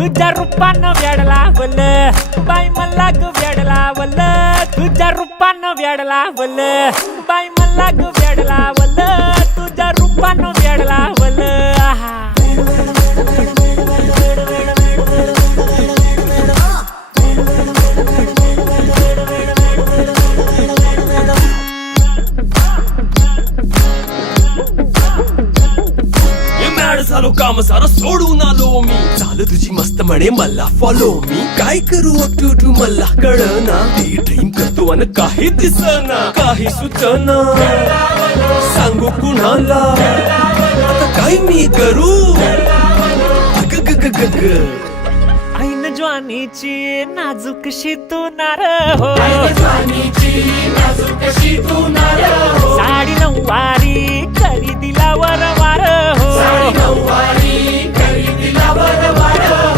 तुझ्या रूपानं वेड लावल बाई मला ग वेड लावल तुझ्या रूपानं वेड लावल बाई मला ग वेड लावल तुझ्या रूपानं वेड लावल आहा झालो काम सारा सोडून आलो मी झालं तुझी मस्त म्हणे मला फॉलो मी काय करू टू मला कळना ते ड्रीम करतो आणि काही दिसना काही सुचना सांगू कुणाला आता काय मी करू ग ग ग ग ग ऐन ज्वानीची नाजूकशी तू नार हो साडी नऊवारी करी दिला वर वार हो